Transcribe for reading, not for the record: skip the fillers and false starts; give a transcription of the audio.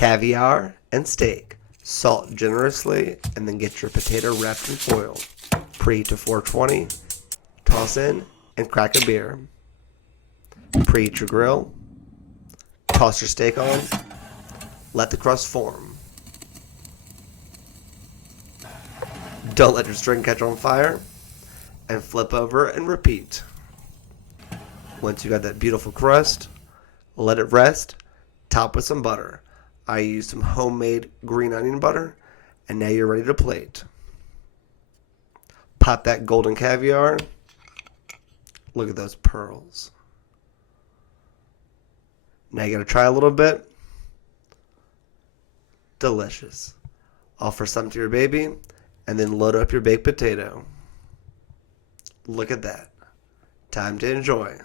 caviar and steak. Salt generously and then get your potato wrapped in foil. Preheat to 420. Toss in and crack a beer. Preheat your grill. Toss your steak on. Let the crust form. Don't let your string catch on fire. And flip over and repeat. Once you got that beautiful crust, let it rest. Top with some butter. I used some homemade green onion butter. And now you're ready to plate. Pop that golden caviar. Look at those pearls. Now you gotta try a little bit. Delicious. Offer some to your baby. And then load up your baked potato. Look at that. Time to enjoy.